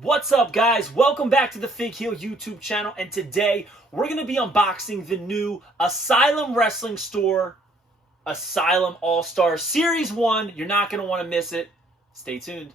What's up, guys? Welcome back to the Fig Heel YouTube channel, and today we're going to be unboxing the new Asylum Wrestling Store Asylum All-Star Series 1. You're not going to want to miss it. Stay tuned.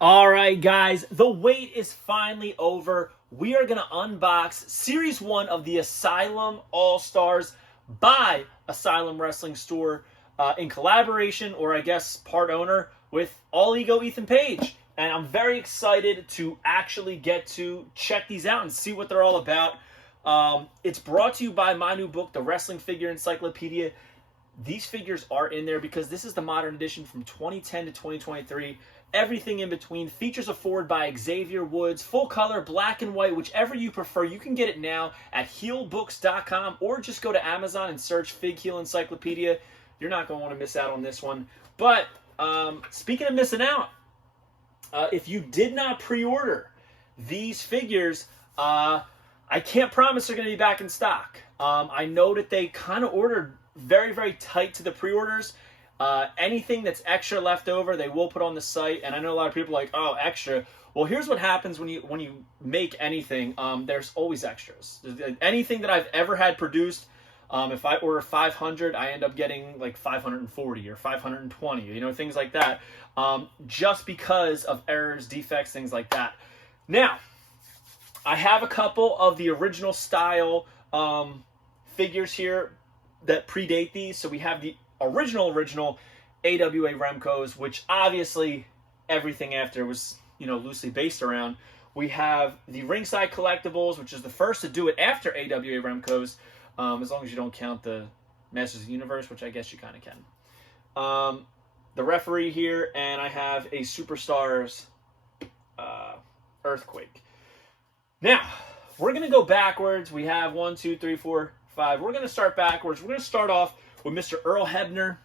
All right, guys, the wait is finally over. We are going to unbox Series 1 of the Asylum All-Stars by Asylum Wrestling Store in collaboration, or I guess part owner, with All Ego Ethan Page. And I'm very excited to actually get to check these out and see what they're all about. It's brought to you by my new book, The Wrestling Figure Encyclopedia. These figures are in there because this is the modern edition from 2010 to 2023. Everything in between. Features afforded by Xavier Woods. Full color, black and white, whichever you prefer. You can get it now at heelbooks.com or just go to Amazon and search Fig Heel Encyclopedia. You're not going to want to miss out on this one. But speaking of missing out, if you did not pre-order these figures, I can't promise they're going to be back in stock. I know that they kind of ordered very, very tight to the pre-orders. Anything that's extra left over, they will put on the site. And I know a lot of people are like, oh, extra. Well, here's what happens when you make anything. There's always extras. Anything that I've ever had produced, if I order 500, I end up getting like 540 or 520, you know, things like that. Just because of errors, defects, things like that. Now, I have a couple of the original style figures here that predate these. So we have the original AWA Remcos, which obviously everything after was, you know, loosely based around. We have the Ringside Collectibles, which is the first to do it after AWA Remcos, as long as you don't count the Masters of the Universe, which I guess you kind of can. The referee here, and I have a Superstars Earthquake. Now, we're going to go backwards. We have 1, 2, 3, 4, 5. We're going to start backwards. We're going to start off with Mr. Earl Hebner.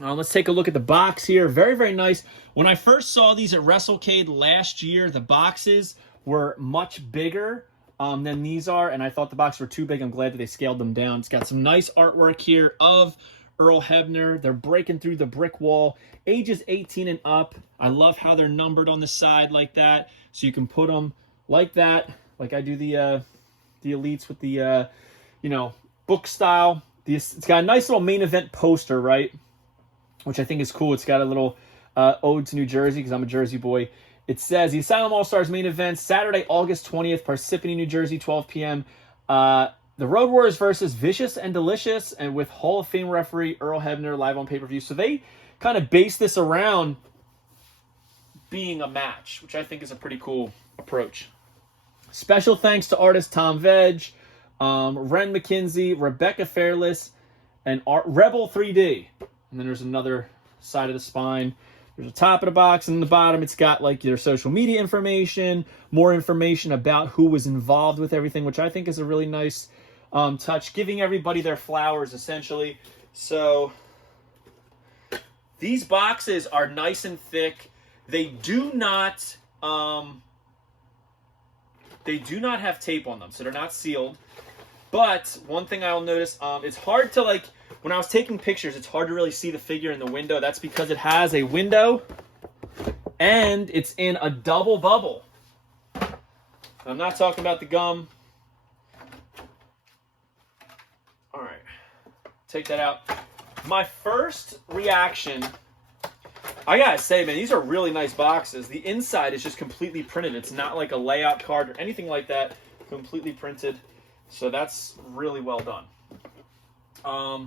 Let's take a look at the box here. Very, very nice. When I first saw these at WrestleCade last year, the boxes were much bigger than these are, and I thought the boxes were too big. I'm glad that they scaled them down. It's got some nice artwork here of Earl Hebner. They're breaking through the brick wall. Ages 18 and up. I love how they're numbered on the side like that, so you can put them like that, like I do the Elites with the, you know, book style. It's got a nice little main event poster, right? Which I think is cool. It's got a little ode to New Jersey, because I'm a Jersey boy. It says, the Asylum All-Stars main event, Saturday, August 20th, Parsippany, New Jersey, 12 p.m. The Road Warriors versus Vicious and Delicious, and with Hall of Fame referee Earl Hebner live on pay-per-view. So they kind of base this around being a match, which I think is a pretty cool approach. Special thanks to artist Tom Veg, Ren McKenzie, Rebecca Fairless, and Rebel 3D. And then there's another side of the spine. There's a top of the box, and in the bottom it's got like their social media information, more information about who was involved with everything, which I think is a really nice touch, giving everybody their flowers essentially. So these boxes are nice and thick. They do not have tape on them, so they're not sealed. But one thing I'll notice, it's hard to, like, when I was taking pictures, it's hard to really see the figure in the window. That's because it has a window and it's in a double bubble. I'm not talking about the gum. All right, take that out. My first reaction, I gotta say, man, these are really nice boxes. The inside is just completely printed. It's not like a layout card or anything like that. Completely printed. So that's really well done. All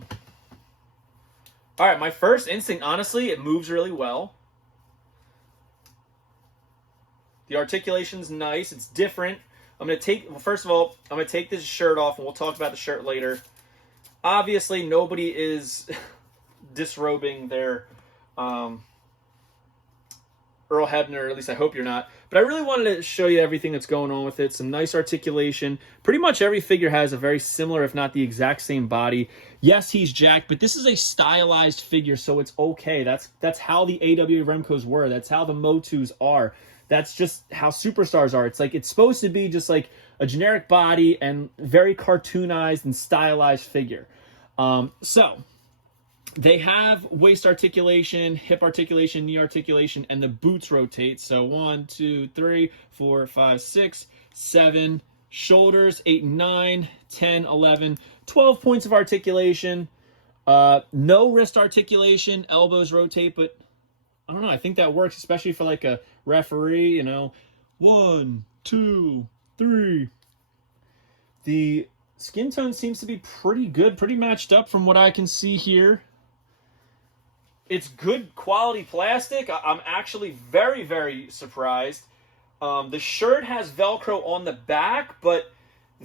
right, my first instinct, honestly, it moves really well. The articulation's nice. It's different. First of all, I'm going to take this shirt off, and we'll talk about the shirt later. Obviously, nobody is disrobing their Earl Hebner, or at least I hope you're not. But I really wanted to show you everything that's going on with it. Some nice articulation. Pretty much every figure has a very similar, if not the exact same body. Yes, he's jacked, but this is a stylized figure, so it's okay. That's how the AWA Remcos were. That's how the Motus are. That's just how superstars are. It's like it's supposed to be just like a generic body and very cartoonized and stylized figure. So they have waist articulation, hip articulation, knee articulation, and the boots rotate. So 1, 2, 3, 4, 5, 6, 7. Shoulders, 8 and 9, 10, 11, 12 points of articulation. No wrist articulation. Elbows rotate, but I don't know. I think that works, especially for like a referee, you know. 1, 2, 3. The skin tone seems to be pretty good, pretty matched up from what I can see here. It's good quality plastic. I'm actually very, very surprised. The shirt has Velcro on the back, but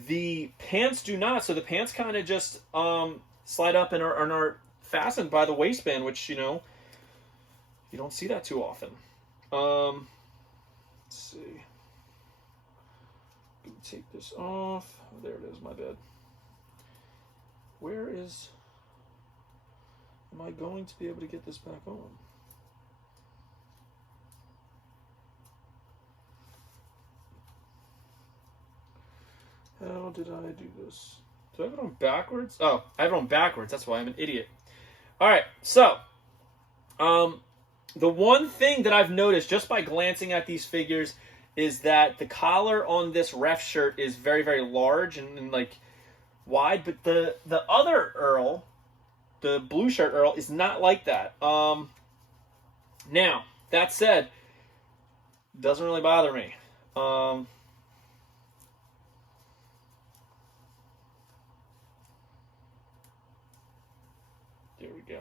the pants do not. So the pants kind of just slide up and are fastened by the waistband, which, you know, you don't see that too often. Let's see. Take this off. Oh, there it is, my bad. Where is... Am I going to be able to get this back on? How did I do this? Do I have it on backwards? Oh, I have it on backwards. That's why I'm an idiot. All right, so the one thing that I've noticed just by glancing at these figures is that the collar on this ref shirt is very, very large and like wide, but the other Earl, the blue shirt Earl, is not like that. Now, that said, doesn't really bother me. There we go.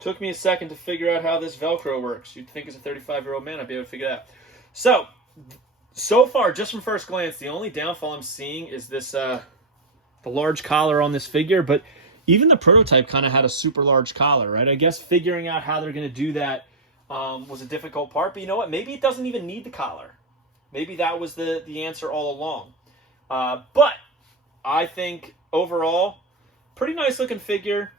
Took me a second to figure out how this Velcro works. You'd think as a 35-year-old man I'd be able to figure it out. So far, just from first glance, the only downfall I'm seeing is this the large collar on this figure, but even the prototype kind of had a super large collar, right? I guess figuring out how they're going to do that was a difficult part, but you know what? Maybe it doesn't even need the collar. Maybe that was the answer all along. But I think overall, pretty nice looking figure.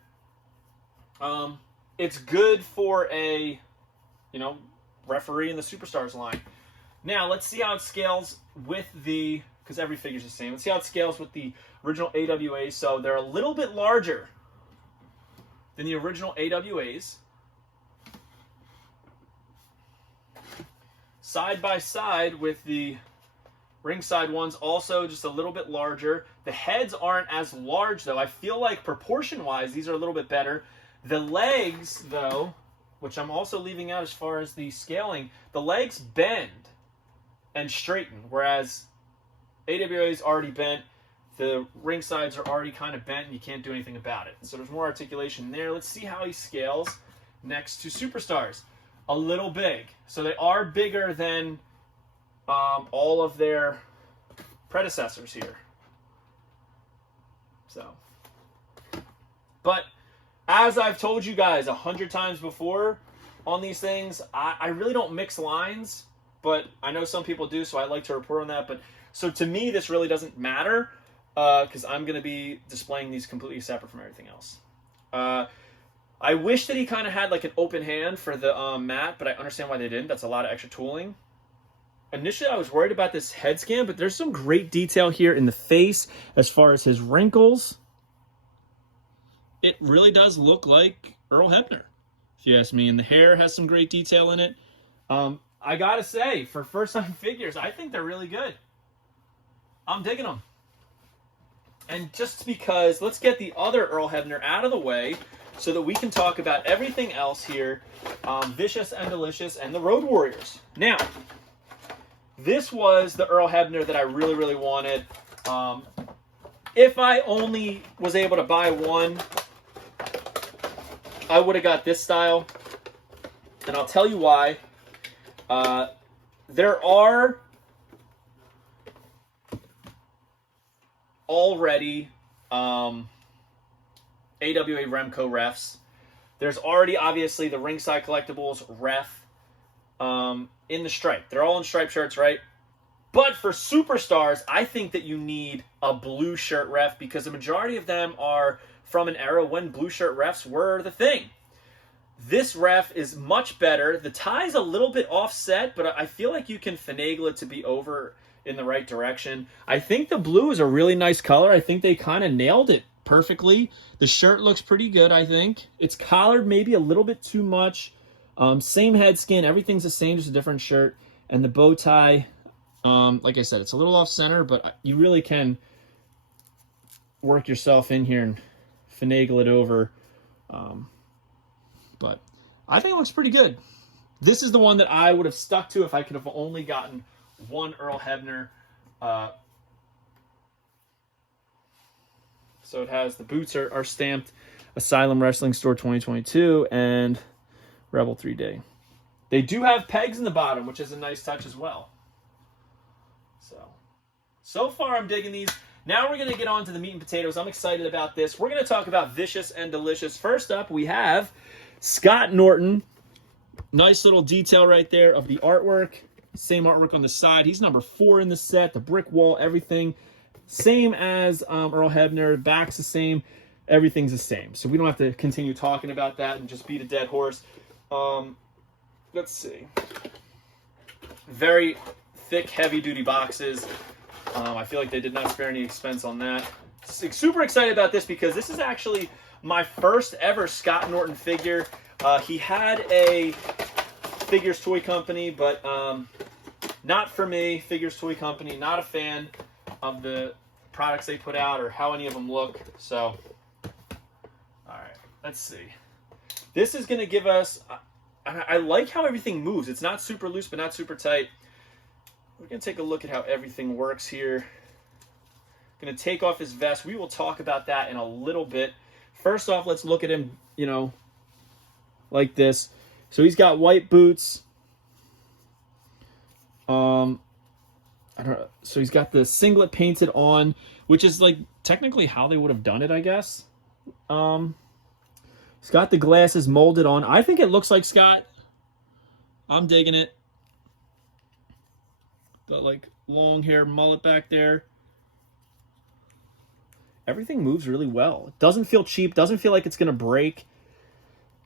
It's good for a, you know, referee in the Superstars line. Now, let's see how it scales with the, because every figure's the same. Let's see how it scales with the original AWAs. So they're a little bit larger than the original AWAs. Side by side with the ringside ones, also just a little bit larger. The heads aren't as large, though. I feel like proportion-wise, these are a little bit better. The legs, though, which I'm also leaving out as far as the scaling, the legs bend and straighten, whereas AWA's already bent. The ring sides are already kind of bent, and you can't do anything about it. So there's more articulation there. Let's see how he scales next to Superstars. A little big. So they are bigger than all of their predecessors here. So, but as I've told you guys 100 times before on these things, I really don't mix lines, but I know some people do, so I like to report on that. But so to me, this really doesn't matter because I'm going to be displaying these completely separate from everything else. I wish that he kind of had like an open hand for the mat, but I understand why they didn't. That's a lot of extra tooling. Initially, I was worried about this head scan, but there's some great detail here in the face as far as his wrinkles. It really does look like Earl Hebner, if you ask me. And the hair has some great detail in it. I gotta say, for first-time figures, I think they're really good. I'm digging them. And just because, let's get the other Earl Hebner out of the way so that we can talk about everything else here. Vicious and Delicious and the Road Warriors. Now, this was the Earl Hebner that I really, really wanted. If I only was able to buy one, I would have got this style, and I'll tell you why. There are already AWA Remco refs There's already, obviously, the Ringside Collectibles ref in the stripe. They're all in striped shirts, right? But for superstars, I think that you need a blue shirt ref because the majority of them are from an era when blue shirt refs were the thing. This ref is much better. The tie's a little bit offset, but I feel like you can finagle it to be over in the right direction. I think the blue is a really nice color. I think they kind of nailed it perfectly. The shirt looks pretty good, I think. It's collared maybe a little bit too much. Same head skin. Everything's the same, just a different shirt. And the bow tie, like I said, it's a little off center, but you really can work yourself in here and finagle it over. But I think it looks pretty good. This is the one that I would have stuck to if I could have only gotten one Earl Hebner. So it has, the boots are stamped Asylum Wrestling Store 2022 and Rebel 3D. They do have pegs in the bottom, which is a nice touch as well. So far I'm digging these. Now we're going to get on to the meat and potatoes. I'm excited about this. We're going to talk about Vicious and Delicious. First up, we have Scott Norton. Nice little detail right there of the artwork. Same artwork on the side. He's number 4 in the set. The brick wall, everything. Same as Earl Hebner. Back's the same. Everything's the same. So we don't have to continue talking about that and just beat a dead horse. Let's see. Very thick, heavy-duty boxes. I feel like they did not spare any expense on that. Super excited about this because this is actually my first ever Scott Norton figure. He had a Figures Toy Company, but not for me. Figures Toy Company, not a fan of the products they put out or how any of them look. So, all right, let's see. This is going to give us, I like how everything moves. It's not super loose, but not super tight. We're going to take a look at how everything works here. Going to take off his vest. We will talk about that in a little bit. First off, let's look at him, you know, like this. So he's got white boots. I don't know. So he's got the singlet painted on, which is like technically how they would have done it, I guess. He's got the glasses molded on. I think it looks like Scott. I'm digging it. Got like long hair mullet back there. Everything moves really well. It doesn't feel cheap. Doesn't feel like it's going to break.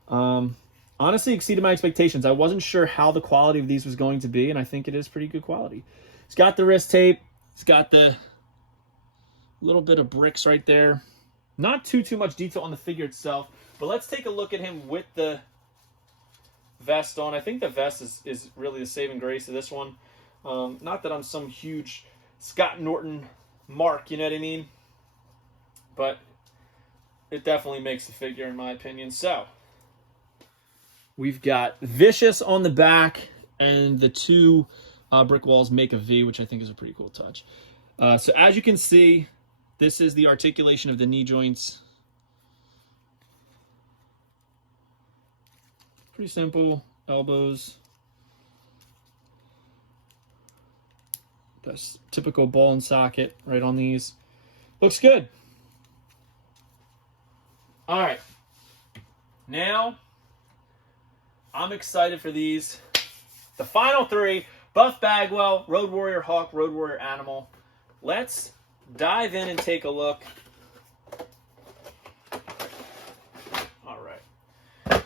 Honestly, exceeded my expectations. I wasn't sure how the quality of these was going to be, and I think it is pretty good quality. It's got the wrist tape. It's got the little bit of bricks right there. Not too much detail on the figure itself, but let's take a look at him with the vest on. I think the vest is really the saving grace of this one. Not that I'm some huge Scott Norton mark, you know what I mean? But it definitely makes the figure, in my opinion. So, we've got Vicious on the back, and the two brick walls make a V, which I think is a pretty cool touch. So, as you can see, this is the articulation of the knee joints. Pretty simple. Elbows. That's typical ball and socket right on these. Looks good. All right. Now, I'm excited for these. The final 3, Buff Bagwell, Road Warrior Hawk, Road Warrior Animal. Let's dive in and take a look. All right.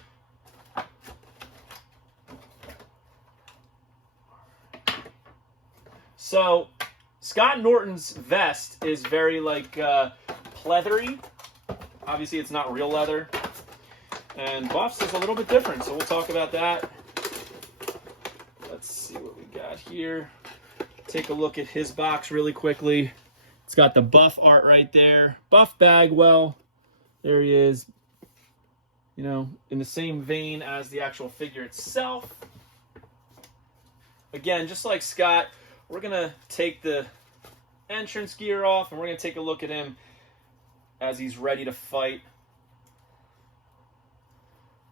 So, Scott Norton's vest is very, like, pleathery. Obviously, it's not real leather. And Buff's is a little bit different, so we'll talk about that. Let's see what we got here. Take a look at his box really quickly. It's got the Buff art right there. Buff Bagwell. There he is. You know, in the same vein as the actual figure itself. Again, just like Scott, we're going to take the entrance gear off, and we're going to take a look at him as he's ready to fight.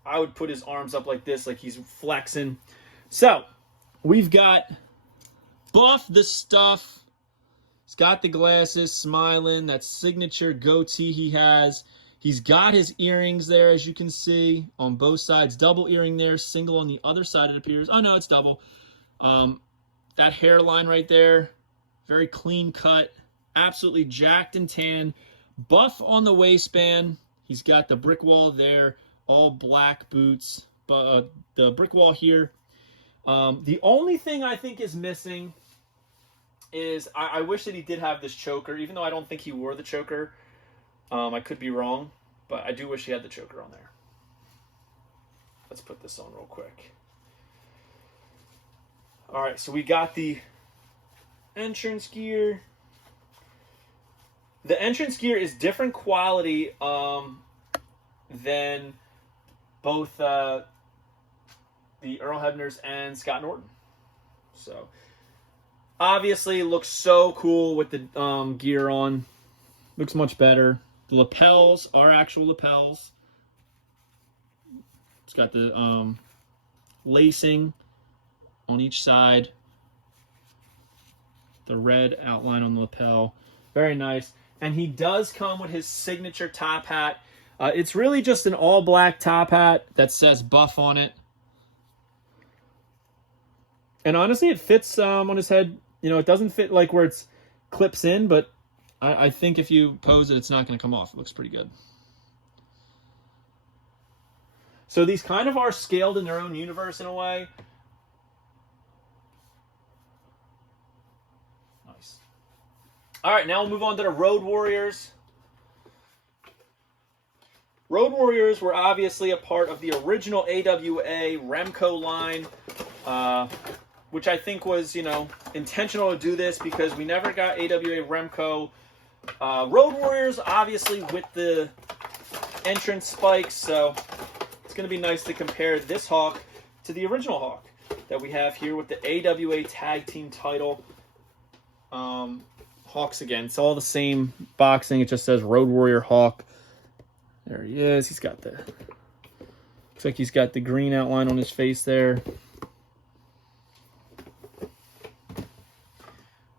I would put his arms up like this, like he's flexing. So, we've got Buff the Stuff. He's got the glasses, smiling, that signature goatee he has. He's got his earrings there, as you can see, on both sides. Double earring there, single on the other side, it appears. Oh, no, it's double. That hairline right there, very clean cut, absolutely jacked and tan. Buff on the waistband. He's got the brick wall there, all black boots. But the brick wall here. The only thing I think is missing is I wish that he did have this choker, even though I don't think he wore the choker. I could be wrong, but I do wish he had the choker on there. Let's put this on real quick. All right, so we got the entrance gear. The entrance gear is different quality than both the Earl Hebners and Scott Norton. So, obviously, it looks so cool with the gear on. Looks much better. The lapels are actual lapels. It's got the lacing on each side. The red outline on the lapel. Very nice. And he does come with his signature top hat. It's really just an all-black top hat that says Buff on it. And honestly, it fits on his head. You know, it doesn't fit like where it's clips in, but I think if you pose it, it's not going to come off. It looks pretty good. So these kind of are scaled in their own universe in a way. Nice. All right, now we'll move on to the Road Warriors. Road Warriors were obviously a part of the original AWA Remco line, which I think was, you know, intentional to do this because we never got AWA Remco. Road Warriors, obviously, with the entrance spikes, so it's going to be nice to compare this Hawk to the original Hawk that we have here with the AWA Tag Team title. Hawks again. It's all the same boxing. It just says Road Warrior Hawk. There he is. He's got the... Looks like he's got the green outline on his face there.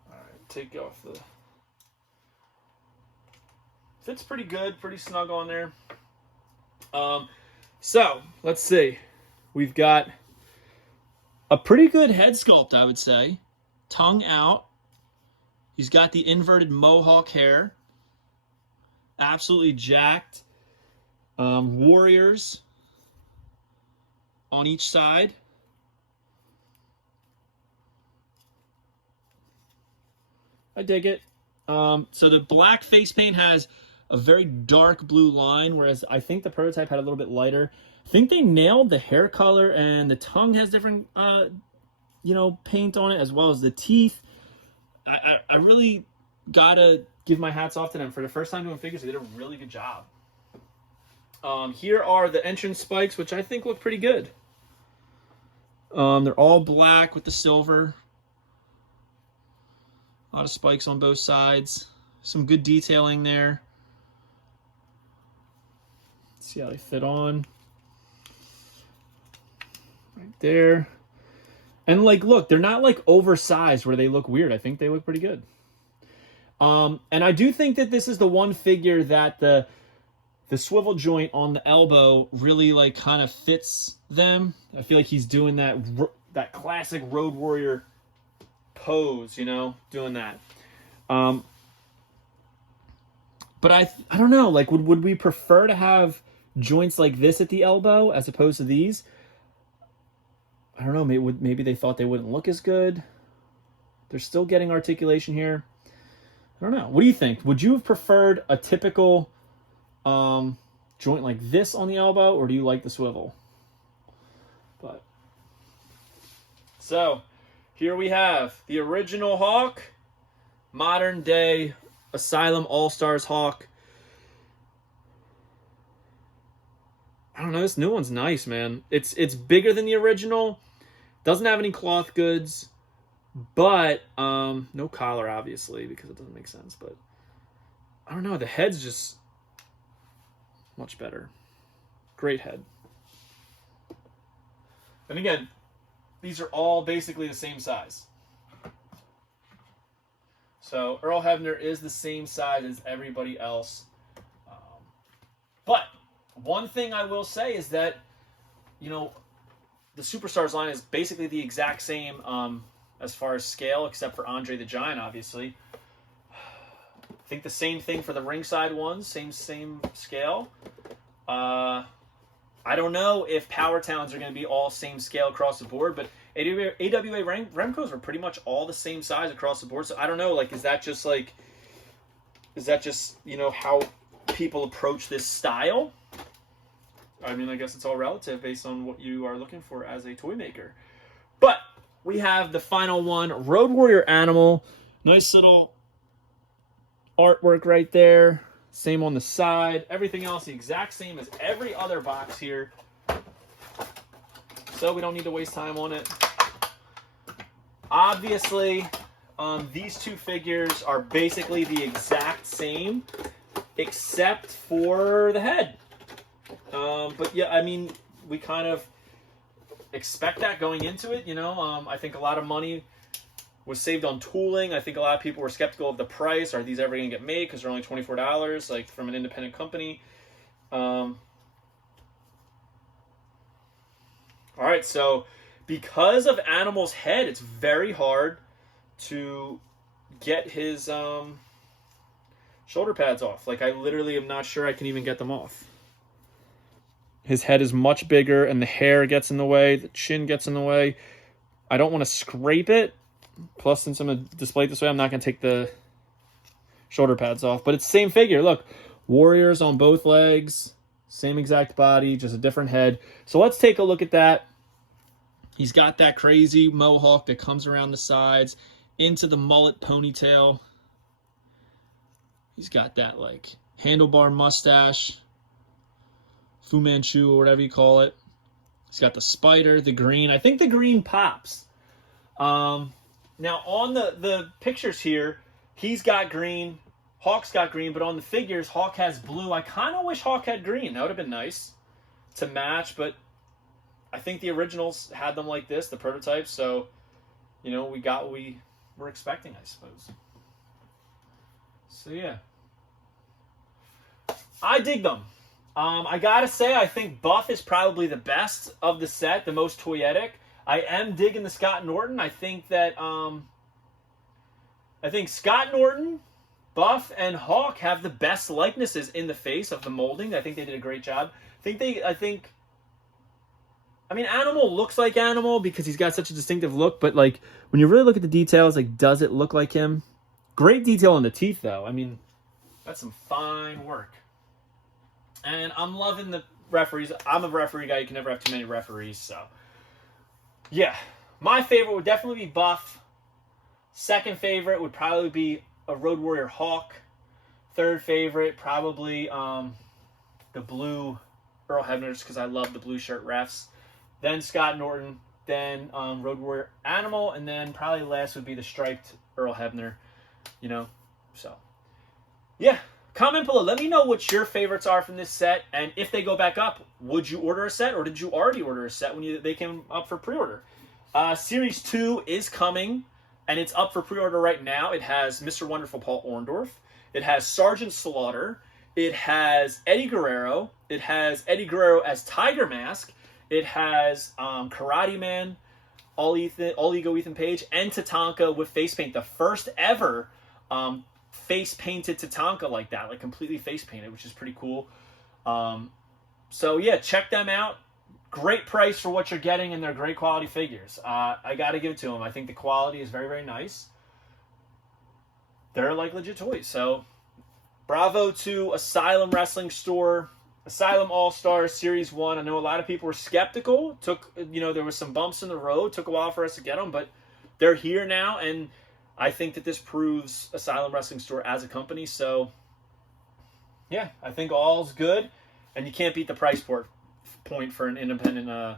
Alright, take off the... Fits pretty good. Pretty snug on there. So, let's see. We've got a pretty good head sculpt, I would say. Tongue out. He's got the inverted mohawk hair. Absolutely jacked. Warriors on each side. I dig it. So the black face paint has a very dark blue line, whereas I think the prototype had a little bit lighter. I think they nailed the hair color, and the tongue has different, paint on it, as well as the teeth. I really gotta give my hats off to them. For the first time doing figures, they did a really good job. Here are the entrance spikes, which I think look pretty good. They're all black with the silver. A lot of spikes on both sides. Some good detailing there. Let's see how they fit on. Right there. And like, look, they're not like oversized where they look weird. I think they look pretty good. And I do think that this is the one figure that the swivel joint on the elbow really like kind of fits them. I feel like he's doing that classic Road Warrior pose, you know, doing that. But I don't know, like would we prefer to have joints like this at the elbow as opposed to these? I don't know, maybe they thought they wouldn't look as good. They're still getting articulation here. I don't know. What do you think? Would you have preferred a typical joint like this on the elbow, or do you like the swivel? But so here we have the original Hawk, modern day Asylum All-Stars Hawk. I don't know, this new one's nice, man. It's bigger than the original. Doesn't have any cloth goods, but no collar, obviously, because it doesn't make sense. But I don't know, the head's just much better. Great head. And again, these are all basically the same size. So Earl Hebner is the same size as everybody else. But one thing I will say is that, you know, the Superstars line is basically the exact same as far as scale, except for Andre the Giant, obviously. I think the same thing for the ringside ones, same scale. I don't know if Power Towns are going to be all same scale across the board, but AWA Remcos are pretty much all the same size across the board. So I don't know, like, is that just, you know, how people approach this style? I mean, I guess it's all relative based on what you are looking for as a toy maker. But we have the final one, Road Warrior Animal. Nice little artwork right there. Same on the side. Everything else the exact same as every other box here. So we don't need to waste time on it. Obviously, these two figures are basically the exact same, except for the head. But yeah, I mean, we kind of expect that going into it, you know. I think a lot of money was saved on tooling. I think a lot of people were skeptical of the price. Are these ever going to get made? Because they're only $24, like, from an independent company. All right, so because of Animal's head, it's very hard to get his shoulder pads off. Like, I literally am not sure I can even get them off. His head is much bigger, and the hair gets in the way. The chin gets in the way. I don't want to scrape it. Plus, since I'm going to display it this way, I'm not going to take the shoulder pads off. But it's the same figure. Look, Warriors on both legs. Same exact body, just a different head. So let's take a look at that. He's got that crazy mohawk that comes around the sides into the mullet ponytail. He's got that, like, handlebar mustache. Fu Manchu or whatever you call it. He's got the spider, the green. I think the green pops. Now, on the pictures here, he's got green, Hawk's got green, but on the figures, Hawk has blue. I kind of wish Hawk had green. That would have been nice to match, but I think the originals had them like this, the prototypes, so, you know, we got what we were expecting, I suppose. So, yeah. I dig them. I gotta say, I think Buff is probably the best of the set, the most toyetic. I am digging the Scott Norton. I think that Scott Norton, Buff, and Hawk have the best likenesses in the face of the molding. I think they did a great job. I mean, Animal looks like Animal because he's got such a distinctive look, but, like, when you really look at the details, like, does it look like him? Great detail on the teeth, though. I mean, that's some fine work. And I'm loving the referees. I'm a referee guy. You can never have too many referees, so. Yeah. My favorite would definitely be Buff. Second favorite would probably be a Road Warrior Hawk. Third favorite, probably the blue Earl Hebner, just because I love the blue shirt refs. Then Scott Norton. Then Road Warrior Animal. And then probably last would be the striped Earl Hebner. You know, so. Yeah. Comment below. Let me know what your favorites are from this set, and if they go back up, would you order a set, or did you already order a set when they came up for pre-order? Series 2 is coming, and it's up for pre-order right now. It has Mr. Wonderful Paul Orndorff. It has Sergeant Slaughter. It has Eddie Guerrero. It has Eddie Guerrero as Tiger Mask. It has Karate Man, All Ego Ethan Page, and Tatanka with face paint. The first ever face painted Tatanka like that, like completely face painted, which is pretty cool. So yeah, check them out. Great price for what you're getting, and they're great quality figures. I gotta give it to them. I think the quality is very, very nice. They're like legit toys. So bravo to Asylum Wrestling Store, Asylum All-Stars Series 1. I know a lot of people were skeptical. There was some bumps in the road. Took a while for us to get them, but they're here now, and I think that this proves Asylum Wrestling Store as a company. So, yeah, I think all's good. And you can't beat the price point for an independent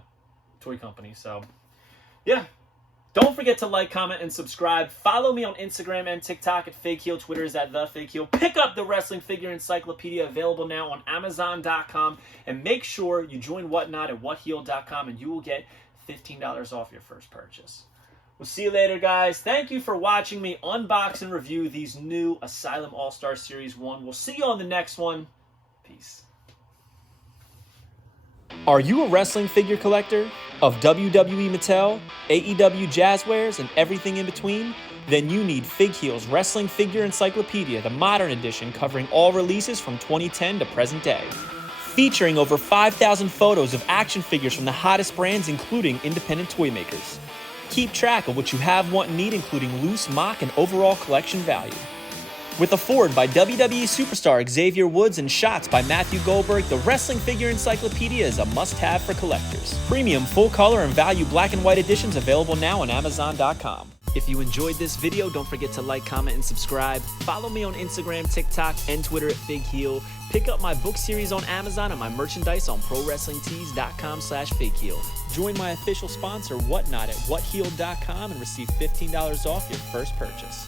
toy company. So, yeah. Don't forget to like, comment, and subscribe. Follow me on Instagram and TikTok at FakeHeel. Twitter is at TheFakeHeel. Pick up the Wrestling Figure Encyclopedia, available now on Amazon.com. And make sure you join Whatnot at WhatHeel.com, and you will get $15 off your first purchase. We'll see you later, guys. Thank you for watching me unbox and review these new Asylum All-Star Series 1. We'll see you on the next one. Peace. Are you a wrestling figure collector of WWE Mattel, AEW Jazzwares, and everything in between? Then you need Fig Heel's Wrestling Figure Encyclopedia, the modern edition covering all releases from 2010 to present day. Featuring over 5,000 photos of action figures from the hottest brands, including independent toy makers. Keep track of what you have, want, and need, including loose, mock, and overall collection value. With a foreword by WWE superstar Xavier Woods and shots by Matthew Goldberg, the Wrestling Figure Encyclopedia is a must-have for collectors. Premium, full-color, and value black and white editions available now on Amazon.com. If you enjoyed this video, don't forget to like, comment, and subscribe. Follow me on Instagram, TikTok, and Twitter at FigHeel. Pick up my book series on Amazon and my merchandise on ProWrestlingTees.com/FigHeel. Join my official sponsor, Whatnot, at WhatHealed.com and receive $15 off your first purchase.